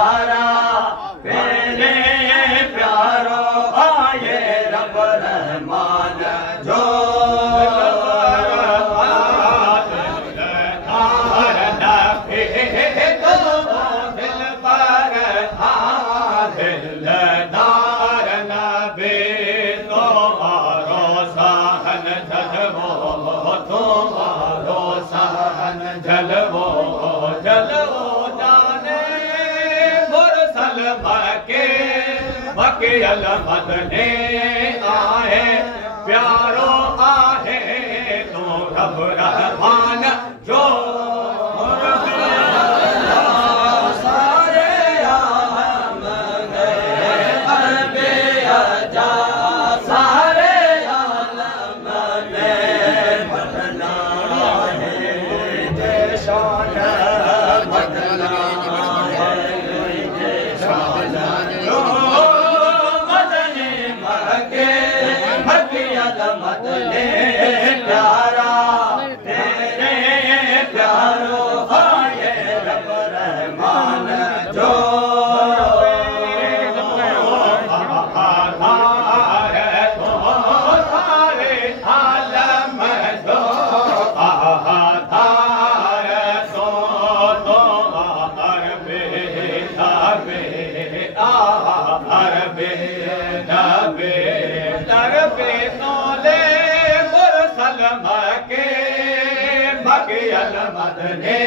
प्यारा तेरे प्यारो आए रब रहमान जो जलवो जलवो जाने मुरसल मके अल मदने आहे प्यारो आहे तो रब रहमान जो सारे आलम अरबे अजा सारे आलम ने बदला शान बदला शान मदने मके मकियल मदने प्यारा तेरे प्यारो आए रब रहमान जो मकियल मदने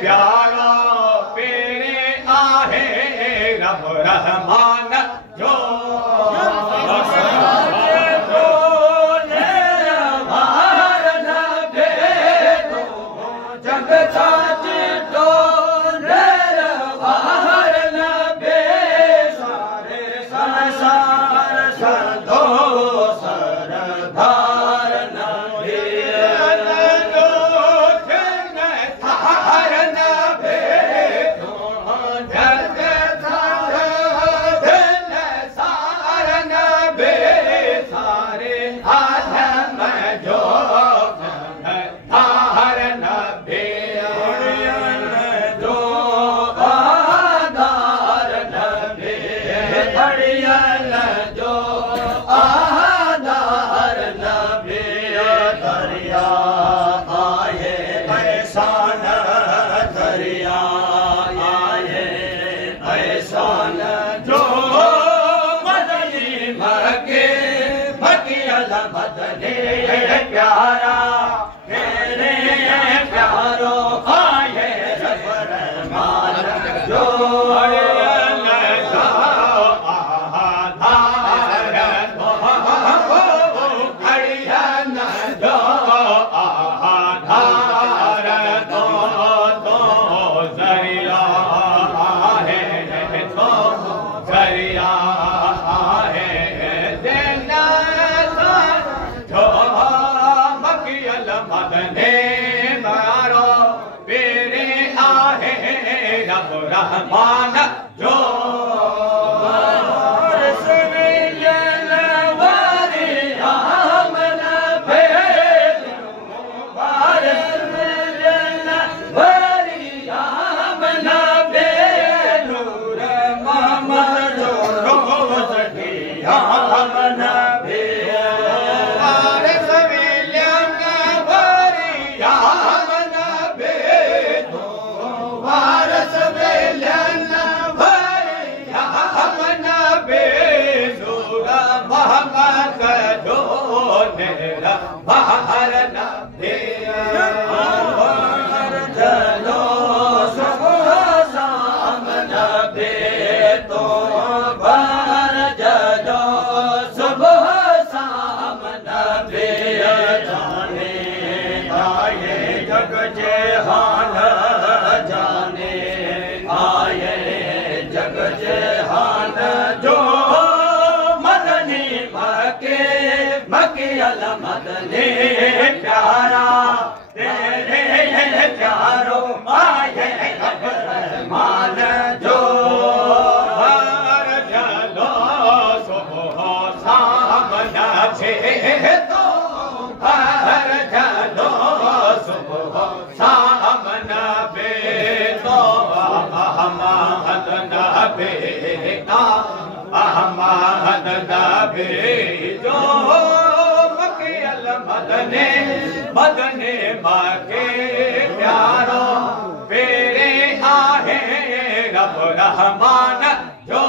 प्यारा पेरे आहे रब रहमान जो जग चाची तो सारे संसार सदो सरदार नबी मदने प्यारा तेरे प्यारो आए रब रहमान जो रहमान जो बाहर न चलो सुबह शाम नबी तो बाहर चलो सुबह शाम नबी जाने आए जग जहान जाने आए जग जहान जो मदनी मकियल मदने प्यारा तेरे प्यारो आए रब रहमान जो चलो सुबह शाम नबी तो बाहर चलो सुबह शाम नबी तो महमद बेटा अहमद नबी जो मकियल मदने मदने मके प्यारो पेरे आहे रब रहमान जो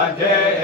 Sanjay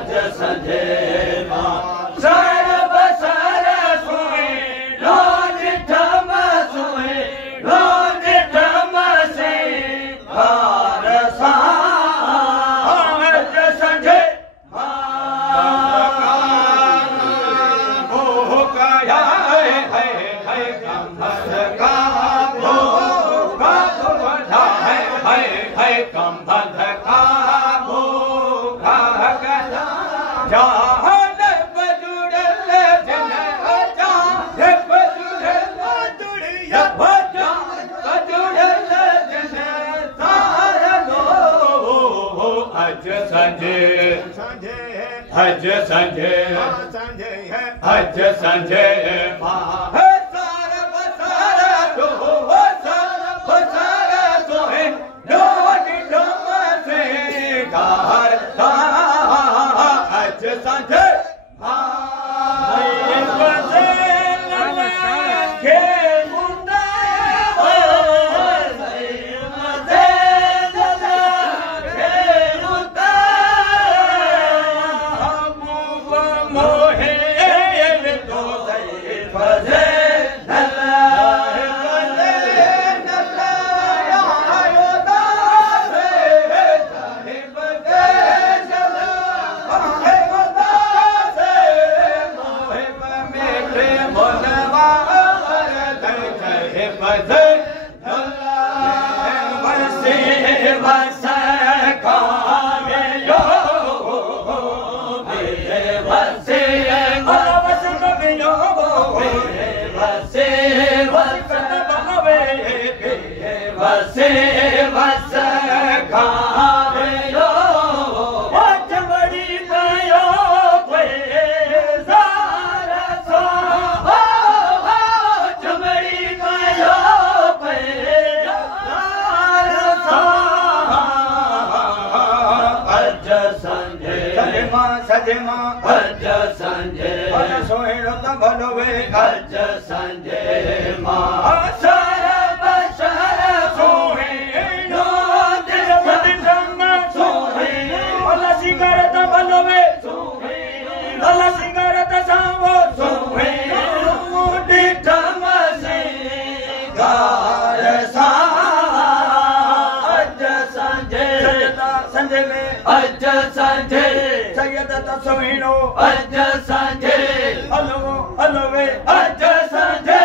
अज संजे मां सर बसर सोए रोज ठम सोए रोज ठम से हार सा अज संजे अज संजे अज संजे मां सर बसर तो सर बसर सोए रोज ठम से घर अज संजे अज संजे सोहिणो त भलो वे अज संजे मां सर बसर सोहिणो दिल ठम सोहिणो भला सिंगर त भलो वे सोहिणो भला सिंगर त सांवो सोहिणो ठम से घर सा अज संजे संजे में अज संजे सोहिणो अज संजे हलो हलो वे अज संजे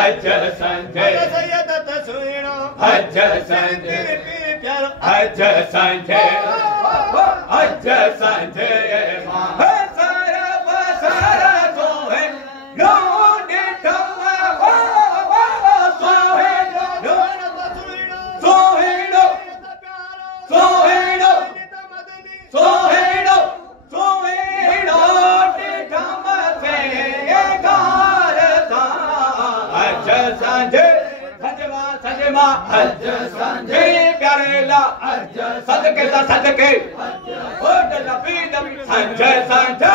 अज संजे अज संजे अज संजे अज संजे सर बसर सोहे रोज ठम सोहिणो सोहिणो सोहिणो सोहिणो सोहिणो ठम से घर अज संजे सजमा अज संजे प्यारेला अज सदके सदके ओ दबी दबी संजे संजे